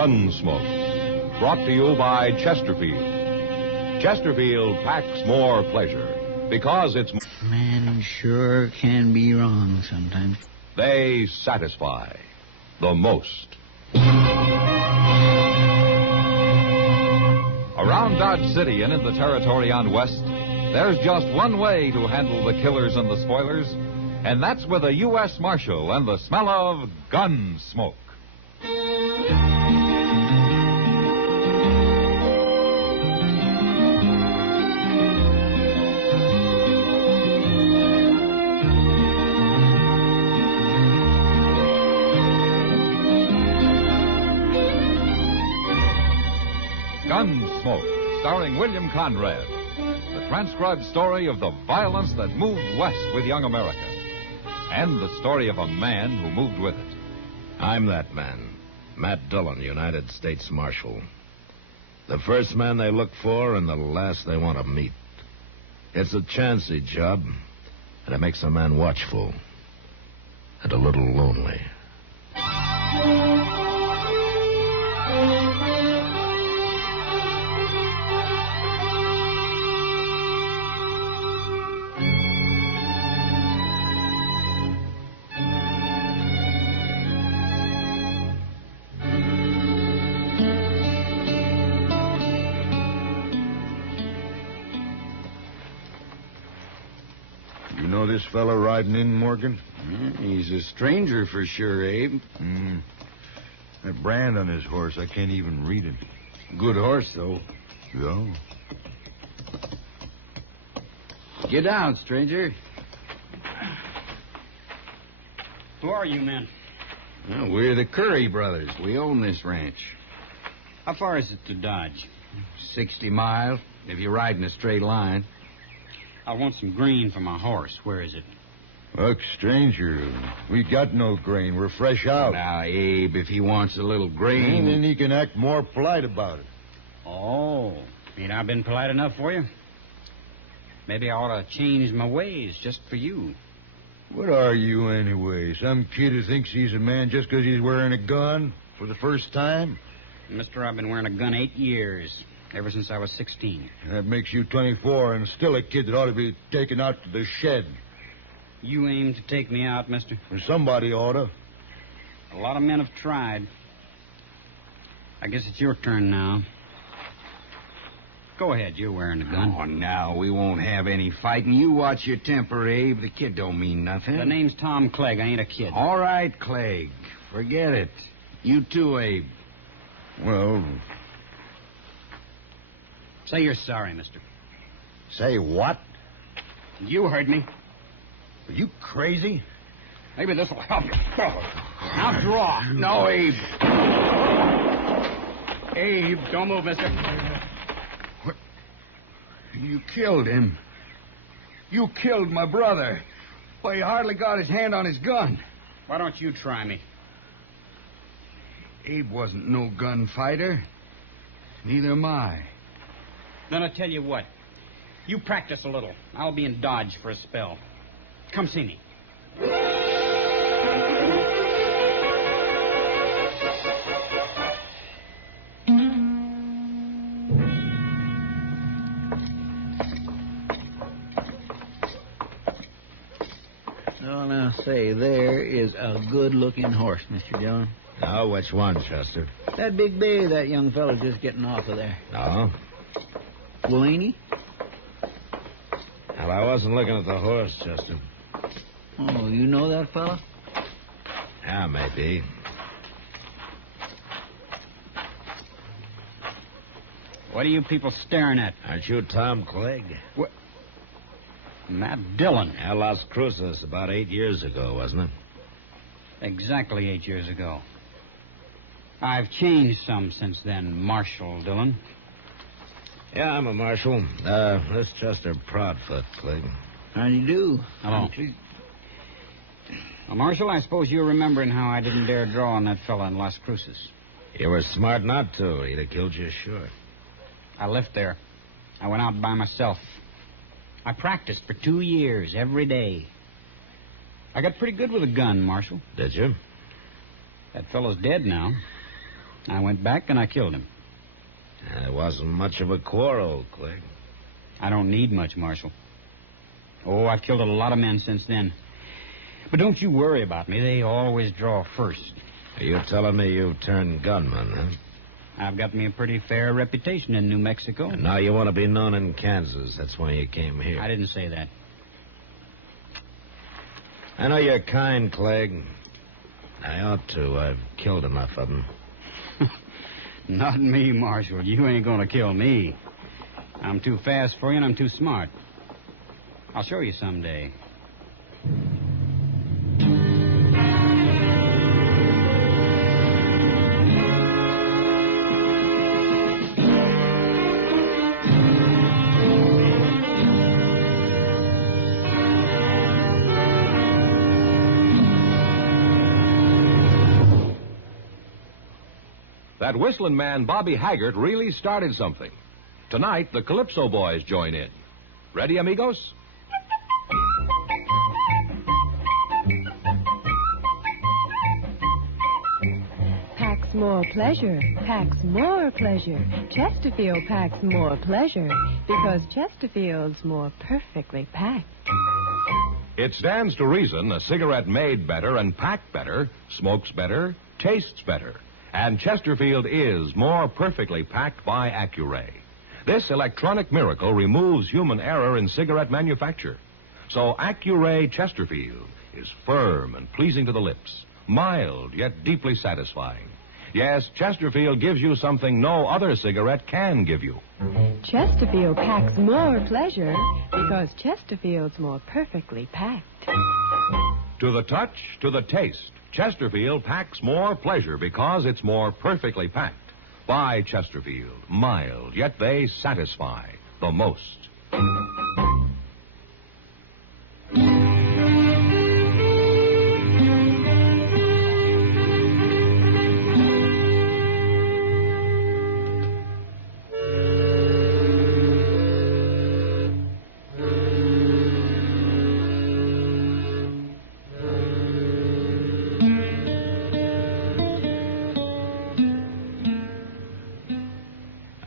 Gunsmoke, brought to you by Chesterfield. Chesterfield packs more pleasure because it's... Man sure can be wrong sometimes. They satisfy the most. Around Dodge City and in the territory on West, there's just one way to handle the killers and the spoilers, and that's with a U.S. Marshal and the smell of Gunsmoke. Gunsmoke, starring William Conrad. The transcribed story of the violence that moved west with young America. And the story of a man who moved with it. I'm that man, Matt Dillon, United States Marshal. The first man they look for and the last they want to meet. It's a chancy job, and it makes a man watchful and a little lonely. Know this fella riding in, Morgan? He's a stranger for sure, Abe. That brand on his horse, I can't even read it. Good horse, though. Yeah. Get down, stranger. Who are you men? Well, we're the Curry brothers. We own this ranch. How far is it to Dodge? 60 miles, if you ride in a straight line. I want some grain for my horse. Where is it? Look, stranger, we got no grain. We're fresh out. Now, Abe, if he wants a little grain... then he can act more polite about it. Oh, ain't I been polite enough for you? Maybe I ought to change my ways just for you. What are you, anyway? Some kid who thinks he's a man just because he's wearing a gun for the first time? Mister, I've been wearing a gun 8 years. Ever since I was 16. That makes you 24 and still a kid that ought to be taken out to the shed. You aim to take me out, mister? Or somebody ought to. A lot of men have tried. I guess it's your turn now. Go ahead, you're wearing a gun. Oh, now, we won't have any fighting. You watch your temper, Abe. The kid don't mean nothing. The name's Tom Clegg. I ain't a kid. All right, Clegg. Forget it. You too, Abe. Well... Say you're sorry, mister. Say what? You heard me. Are you crazy? Maybe this'll help you. Now draw. No, Abe. Abe, don't move, mister. What? You killed him. You killed my brother. Why, he hardly got his hand on his gun. Why don't you try me? Abe wasn't no gunfighter. Neither am I. Then I'll tell you what. You practice a little. I'll be in Dodge for a spell. Come see me. Well, now, say, there is a good-looking horse, Mr. Dillon. Now, which one, Chester? That big bay that young fellow's just getting off of there. No? Well, ain't he? Well, I wasn't looking at the horse, Chester. Oh, you know that fella? Yeah, maybe. What are you people staring at? Aren't you Tom Clegg? What? Matt Dillon. Yeah, Las Cruces about 8 years ago, wasn't it? Exactly 8 years ago. I've changed some since then, Marshal Dillon. Yeah, I'm a marshal. This Chester Proudfoot, Clegg. How do you do? Hello. Well, Marshal, I suppose you're remembering how I didn't dare draw on that fella in Las Cruces. You were smart not to. He'd have killed you, sure. I left there. I went out by myself. I practiced for 2 years, every day. I got pretty good with a gun, Marshal. Did you? That fellow's dead now. I went back and I killed him. It wasn't much of a quarrel, Clegg. I don't need much, Marshal. Oh, I've killed a lot of men since then. But don't you worry about me. They always draw first. Are you telling me you've turned gunman, huh? I've got me a pretty fair reputation in New Mexico. And now you want to be known in Kansas. That's why you came here. I didn't say that. I know you're kind, Clegg. I ought to. I've killed enough of them. Not me, Marshal. You ain't gonna kill me. I'm too fast for you and I'm too smart. I'll show you someday. That whistling man, Bobby Haggart, really started something. Tonight, the Calypso Boys join in. Ready, amigos? Packs more pleasure, packs more pleasure. Chesterfield packs more pleasure because Chesterfield's more perfectly packed. It stands to reason a cigarette made better and packed better, smokes better, tastes better. And Chesterfield is more perfectly packed by Accuray. This electronic miracle removes human error in cigarette manufacture. So Accuray Chesterfield is firm and pleasing to the lips, mild yet deeply satisfying. Yes, Chesterfield gives you something no other cigarette can give you. Chesterfield packs more pleasure because Chesterfield's more perfectly packed. To the touch, to the taste, Chesterfield packs more pleasure because it's more perfectly packed. By Chesterfield, mild, yet they satisfy the most.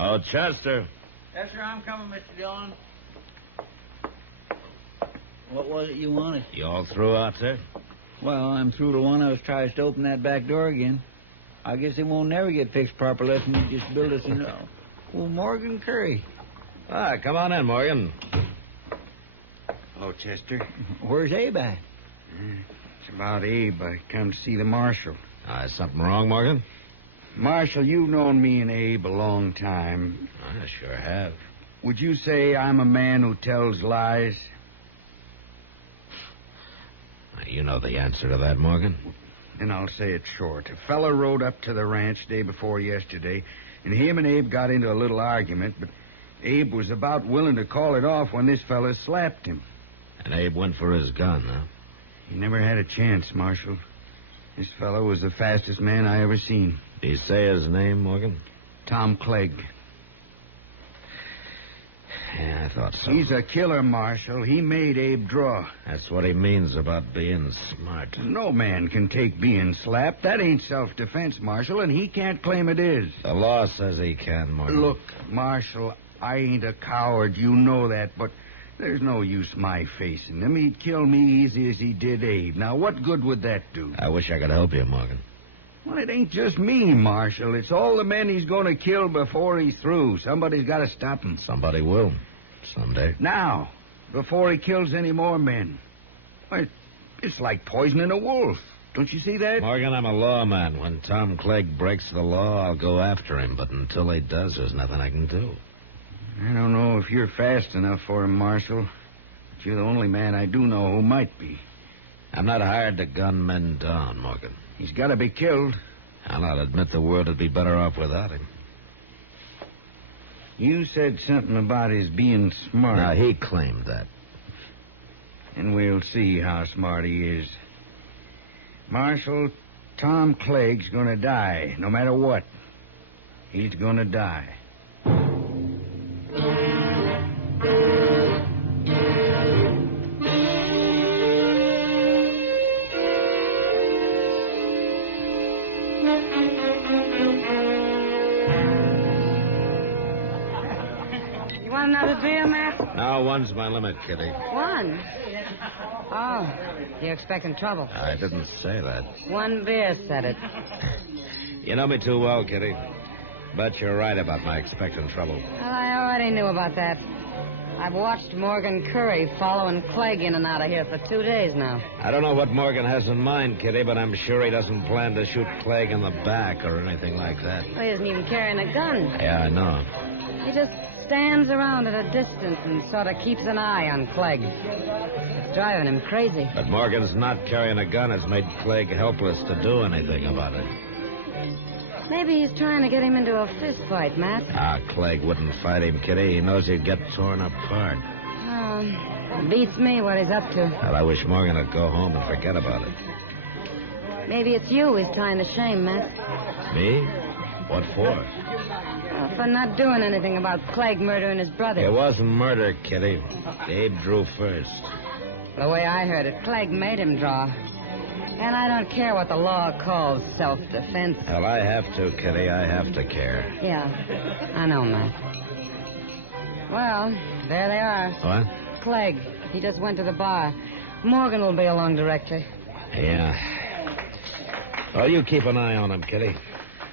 Oh, Chester. Yes, sir, I'm coming, Mr. Dillon. What was it you wanted? You all through out there? Well, I'm through to one. I was trying to open that back door again. I guess it won't never get fixed properly unless you just build us a... Oh, Morgan Curry. Come on in, Morgan. Hello, Chester. Where's Abe at? It's about Abe. I come to see the marshal. Is something wrong, Morgan? Marshal, you've known me and Abe a long time. I sure have. Would you say I'm a man who tells lies? You know the answer to that, Morgan. Then I'll say it short. A fella rode up to the ranch day before yesterday, and him and Abe got into a little argument, but Abe was about willing to call it off when this fella slapped him. And Abe went for his gun, huh? He never had a chance, Marshal. This fellow was the fastest man I ever seen. Did he say his name, Morgan? Tom Clegg. Yeah, I thought so. He's a killer, Marshal. He made Abe draw. That's what he means about being smart. No man can take being slapped. That ain't self-defense, Marshal, and he can't claim it is. The law says he can, Morgan. Look, Marshal, I ain't a coward. You know that, but there's no use my facing him. He'd kill me easy as he did Abe. Now, what good would that do? I wish I could help you, Morgan. Well, it ain't just me, Marshal. It's all the men he's going to kill before he's through. Somebody's got to stop him. Somebody will. Someday. Now, before he kills any more men. Why, it's like poisoning a wolf. Don't you see that? Morgan, I'm a lawman. When Tom Clegg breaks the law, I'll go after him. But until he does, there's nothing I can do. I don't know if you're fast enough for him, Marshal. But you're the only man I do know who might be. I'm not hired to gun men down, Morgan. He's got to be killed. And I'll admit the world would be better off without him. You said something about his being smart. Now, he claimed that. And we'll see how smart he is. Marshal, Tom Clegg's going to die, no matter what. He's going to die. Want another beer, Matt? No, one's my limit, Kitty. One. Oh, you're expecting trouble. I didn't say that. One beer said it. You know me too well, Kitty. Bet you're right about my expecting trouble. Well, I already knew about that. I've watched Morgan Curry following Clegg in and out of here for 2 days now. I don't know what Morgan has in mind, Kitty, but I'm sure he doesn't plan to shoot Clegg in the back or anything like that. Well, he isn't even carrying a gun. Yeah, I know. He just stands around at a distance and sort of keeps an eye on Clegg. It's driving him crazy. But Morgan's not carrying a gun has made Clegg helpless to do anything about it. Maybe he's trying to get him into a fist fight, Matt. Clegg wouldn't fight him, Kitty. He knows he'd get torn apart. Beats me what he's up to. Well, I wish Morgan would go home and forget about it. Maybe it's you he's trying to shame, Matt. Me? What for? Well, for not doing anything about Clegg murdering his brother. It wasn't murder, Kitty. Abe drew first. The way I heard it, Clegg made him draw. And I don't care what the law calls self-defense. Well, I have to, Kitty. I have to care. Yeah, I know, Matt. Well, there they are. What? Clegg. He just went to the bar. Morgan will be along directly. Yeah. Well, you keep an eye on him, Kitty.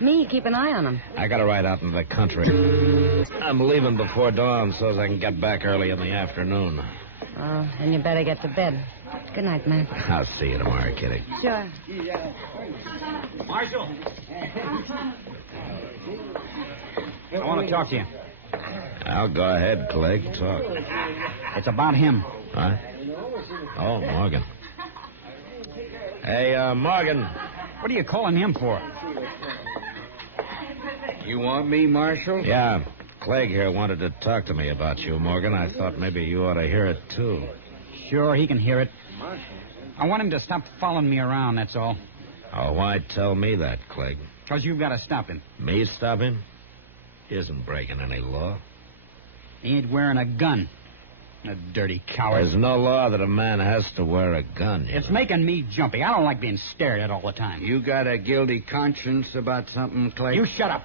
Me? Keep an eye on him. I gotta ride out into the country. I'm leaving before dawn so as I can get back early in the afternoon. Oh, then you better get to bed. Good night, Matt. I'll see you tomorrow, Kitty. Sure. Marshal. I want to talk to you. I'll go ahead, Clegg. Talk. It's about him. What? Oh, Morgan. Hey, Morgan. What are you calling him for? You want me, Marshal? Yeah. Clegg here wanted to talk to me about you, Morgan. I thought maybe you ought to hear it, too. Sure, he can hear it. I want him to stop following me around, that's all. Oh, why tell me that, Clegg? Because you've got to stop him. Me stop him? He isn't breaking any law. He ain't wearing a gun. A dirty coward. There's no law that a man has to wear a gun. It's making me jumpy. I don't like being stared at all the time. You got a guilty conscience about something, Clegg? You shut up.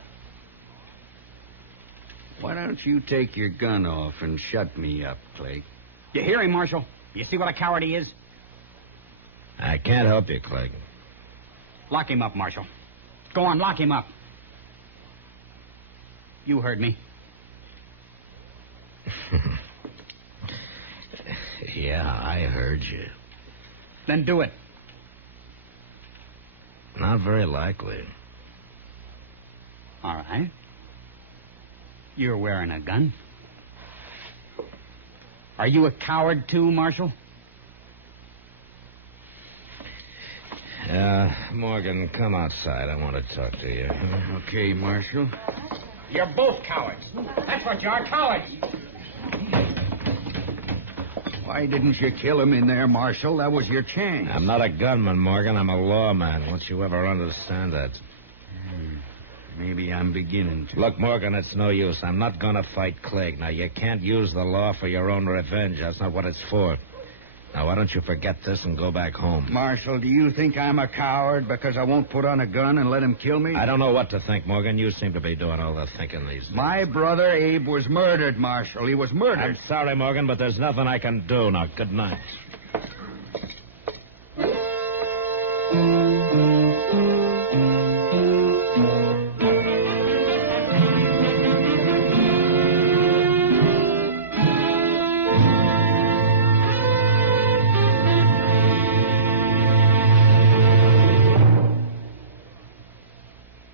Why don't you take your gun off and shut me up, Clegg? You hear him, Marshal? You see what a coward he is? I can't help you, Clegg. Lock him up, Marshal. Go on, lock him up. You heard me. Yeah, I heard you. Then do it. Not very likely. All right. You're wearing a gun. Are you a coward, too, Marshal? Morgan, come outside. I want to talk to you. Okay, Marshal. You're both cowards. That's what you are, cowards. Why didn't you kill him in there, Marshal? That was your chance. I'm not a gunman, Morgan. I'm a lawman. Won't you ever understand that? Maybe I'm beginning to. Look, Morgan, it's no use. I'm not going to fight Clegg. Now, you can't use the law for your own revenge. That's not what it's for. Now, why don't you forget this and go back home? Marshal, do you think I'm a coward because I won't put on a gun and let him kill me? I don't know what to think, Morgan. You seem to be doing all the thinking these days. My brother Abe was murdered, Marshal. He was murdered. I'm sorry, Morgan, but there's nothing I can do. Now, good night.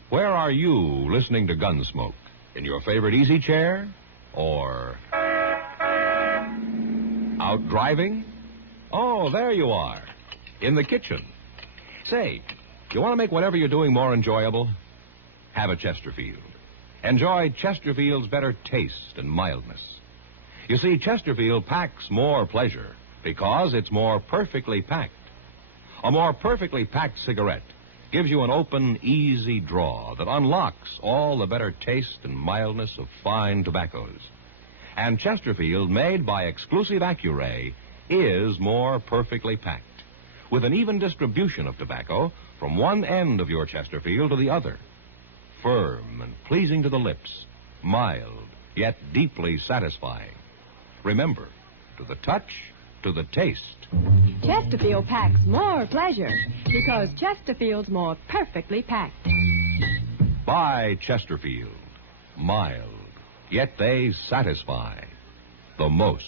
Where are you listening to Gunsmoke? In your favorite easy chair? Or out driving? Oh, there you are. In the kitchen. Say, you want to make whatever you're doing more enjoyable? Have a Chesterfield. Enjoy Chesterfield's better taste and mildness. You see, Chesterfield packs more pleasure because it's more perfectly packed. A more perfectly packed cigarette gives you an open, easy draw that unlocks all the better taste and mildness of fine tobaccos. And Chesterfield, made by exclusive Accuray, is more perfectly packed, with an even distribution of tobacco from one end of your Chesterfield to the other. Firm and pleasing to the lips, mild, yet deeply satisfying. Remember, to the touch, to the taste. Chesterfield packs more pleasure because Chesterfield's more perfectly packed. By Chesterfield. Mild, yet they satisfy the most.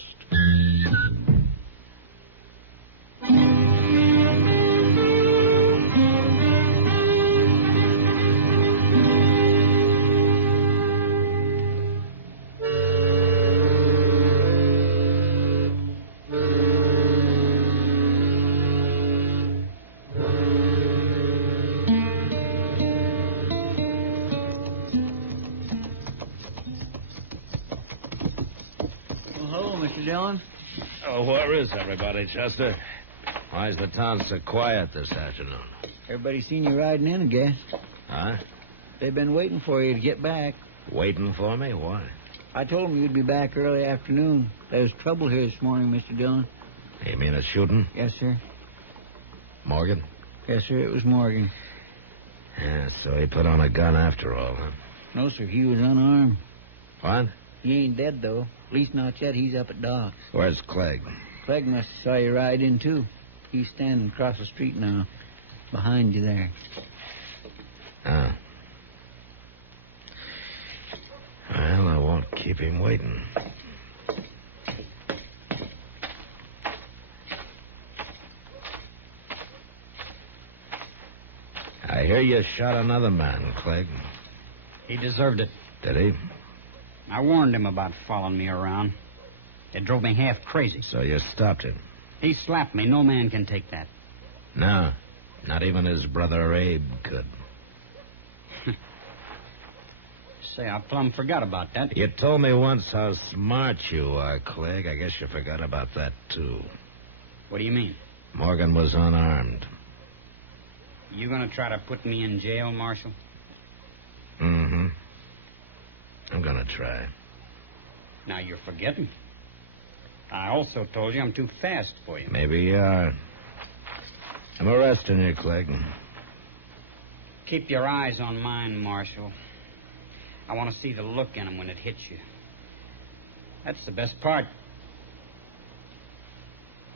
Mr. Dillon? Oh, where is everybody, Chester? Why is the town so quiet this afternoon? Everybody's seen you riding in, I guess. Huh? They've been waiting for you to get back. Waiting for me? Why? I told them you'd be back early afternoon. There was trouble here this morning, Mr. Dillon. You mean a shooting? Yes, sir. Morgan? Yes, sir, it was Morgan. Yeah, so he put on a gun after all, huh? No, sir, he was unarmed. What? He ain't dead, though. At least not yet. He's up at Doc's. Where's Clegg? Clegg must have saw you ride in, too. He's standing across the street now. Behind you there. Ah. Well, I won't keep him waiting. I hear you shot another man, Clegg. He deserved it. Did he? I warned him about following me around. It drove me half crazy. So you stopped him? He slapped me. No man can take that. No, not even his brother Abe could. Say, I plumb forgot about that. You told me once how smart you are, Clegg. I guess you forgot about that, too. What do you mean? Morgan was unarmed. You gonna try to put me in jail, Marshal? Mm-hmm. I'm gonna try. Now you're forgetting. I also told you I'm too fast for you. Maybe you are. I'm arresting you, Clegg. Keep your eyes on mine, Marshal. I want to see the look in them when it hits you. That's the best part.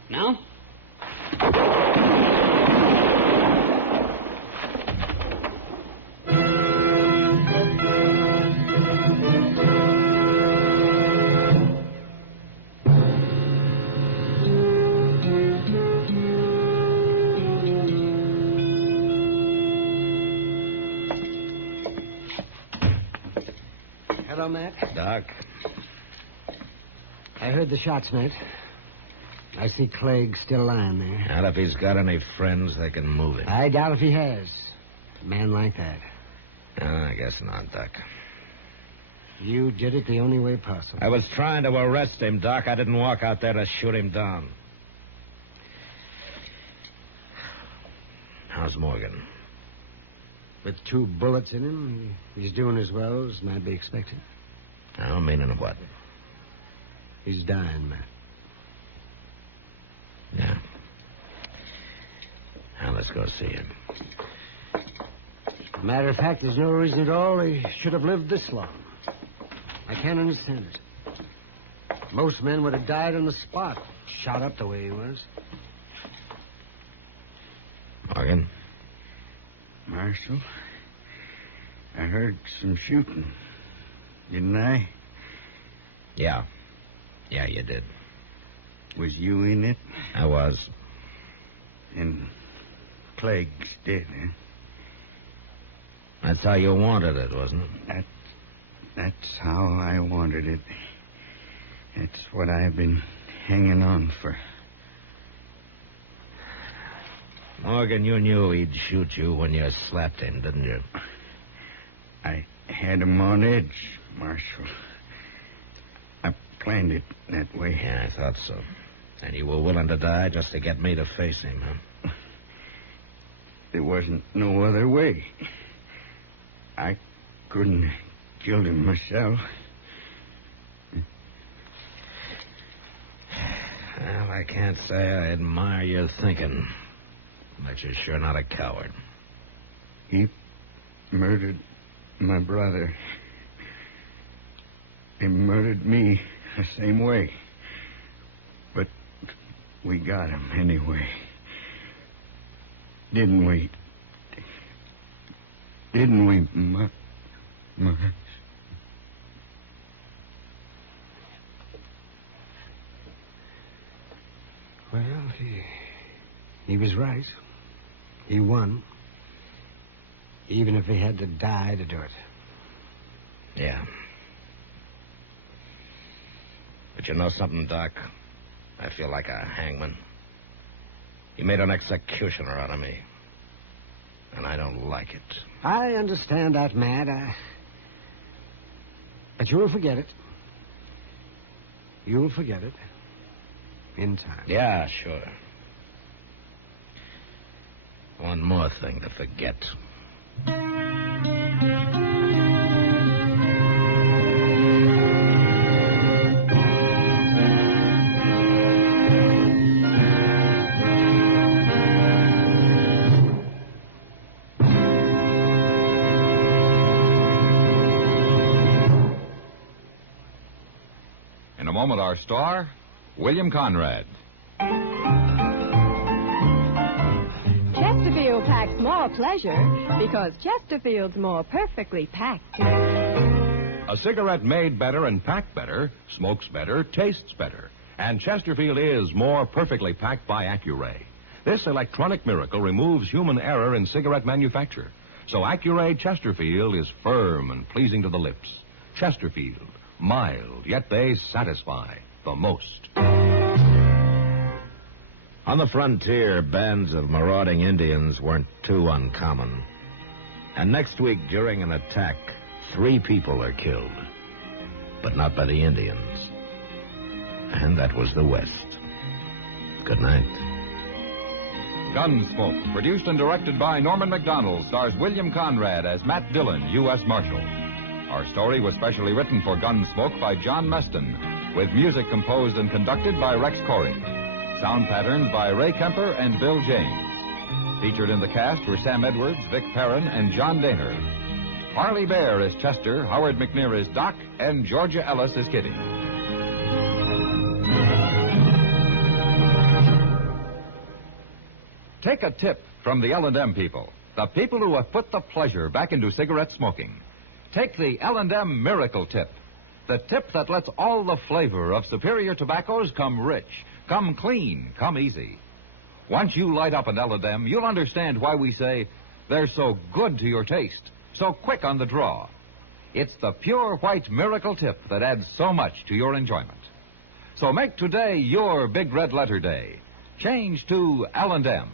Now? Hello, Matt. Doc. I heard the shots, Matt. I see Clegg still lying there. Not if he's got any friends, they can move him. I doubt if he has. A man like that. I guess not, Doc. You did it the only way possible. I was trying to arrest him, Doc. I didn't walk out there to shoot him down. How's Morgan? With 2 bullets in him, he's doing as well as might be expected. I don't mean in what? He's dying, Matt. Yeah. Now, let's go see him. Matter of fact, there's no reason at all he should have lived this long. I can't understand it. Most men would have died on the spot, shot up the way he was. Morgan? Marshal, I heard some shooting. Didn't I? Yeah. Yeah, you did. Was you in it? I was. And Clegg's dead, eh? That's how you wanted it, wasn't it? That's how I wanted it. That's what I've been hanging on for. Morgan, you knew he'd shoot you when you slapped him, didn't you? I had him on edge, Marshal. I planned it that way. Yeah, I thought so. And you were willing to die just to get me to face him, huh? There wasn't no other way. I couldn't have killed him myself. Well, I can't say I admire your thinking. But you're sure not a coward. He murdered my brother. They murdered me the same way. But we got him anyway. Didn't we? Didn't we, Marsh? Well, he was right. He won. Even if he had to die to do it. Yeah. But you know something, Doc? I feel like a hangman. He made an executioner out of me. And I don't like it. I understand that, Matt. But you'll forget it. You'll forget it. In time. Yeah, sure. One more thing to forget. In a moment, our star, William Conrad. Chesterfield packs more pleasure because Chesterfield's more perfectly packed. A cigarette made better and packed better, smokes better, tastes better. And Chesterfield is more perfectly packed by Accuray. This electronic miracle removes human error in cigarette manufacture. So Accuray Chesterfield is firm and pleasing to the lips. Chesterfield, mild, yet they satisfy the most. On the frontier, bands of marauding Indians weren't too uncommon. And next week, during an attack, 3 people are killed. But not by the Indians. And that was the West. Good night. Gunsmoke, produced and directed by Norman Macdonnell, stars William Conrad as Matt Dillon, U.S. Marshal. Our story was specially written for Gunsmoke by John Meston, with music composed and conducted by Rex Corey. Sound patterns by Ray Kemper and Bill James. Featured in the cast were Sam Edwards, Vic Perrin, and John Daner. Harley Bear is Chester, Howard McNear is Doc, and Georgia Ellis is Kitty. Take a tip from the L&M people, the people who have put the pleasure back into cigarette smoking. Take the L&M Miracle Tip, the tip that lets all the flavor of superior tobaccos come rich, come clean, come easy. Once you light up an L&M, you'll understand why we say they're so good to your taste, so quick on the draw. It's the pure white miracle tip that adds so much to your enjoyment. So make today your big red letter day. Change to L&M.